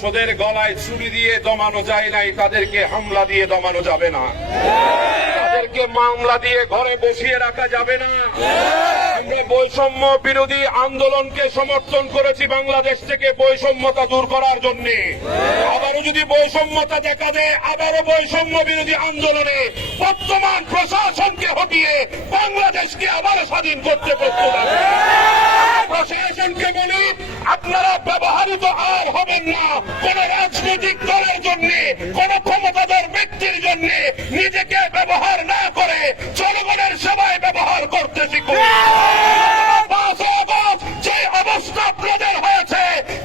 সোদের গলায় ছুরি দিয়ে দমানো যায় নাই, তাদেরকে হামলা দিয়ে দমানো যাবে না। তাদেরকে মামলা দিয়ে ঘরে বসিয়ে রাখা যাবে না। আমরা বৈষম্য বিরোধী আন্দোলনকে সমর্থন করেছি বাংলাদেশ থেকে বৈষম্যতা দূর করার জন্য। আবারও যদি বৈষম্যতা দেখা দেয়, আবারও বৈষম্য বিরোধী আন্দোলনে বর্তমান প্রশাসনকে হটিয়ে বাংলাদেশকে আবার স্বাধীন করতে প্রস্তুত আছে। প্রশাসনকে বলি, আপনারা ব্যবহৃত আর হবেন না। কোন রাজনৈতিক দলের জন্য, কোন ক্ষমতাধর ব্যক্তির জন্য নিজেকে ব্যবহার না করে জনগণের সেবায় ব্যবহার করতে শিখুন।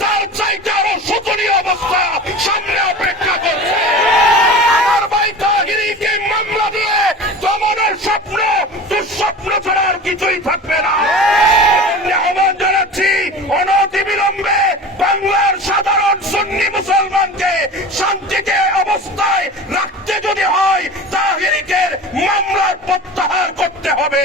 তার চাইতে আরও অবস্থা অপেক্ষা দিয়ে স্বপ্ন ছাড়া আর কিছুই থাকবে না। অনতিবিলম্বে বাংলার সাধারণ সুন্নি মুসলমানকে শান্তিতে অবস্থায় রাখতে যদি হয়, তাহিরিকের মামলার প্রত্যাহার করতে হবে।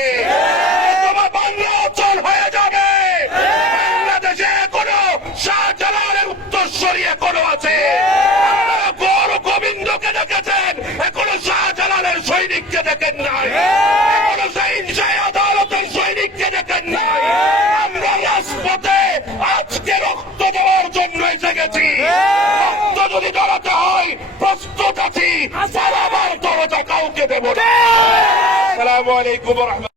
এখনও আছে। দেখেছেন, এখনও সৈনিককে দেখেন নাই। আজকে রক্ত দেওয়ার জন্য এসে গেছি রক্ত যদি জড়াতে হয় প্রস্তুত আছি। আমার দরজা কাউকে দেব না। আসসালামু আলাইকুম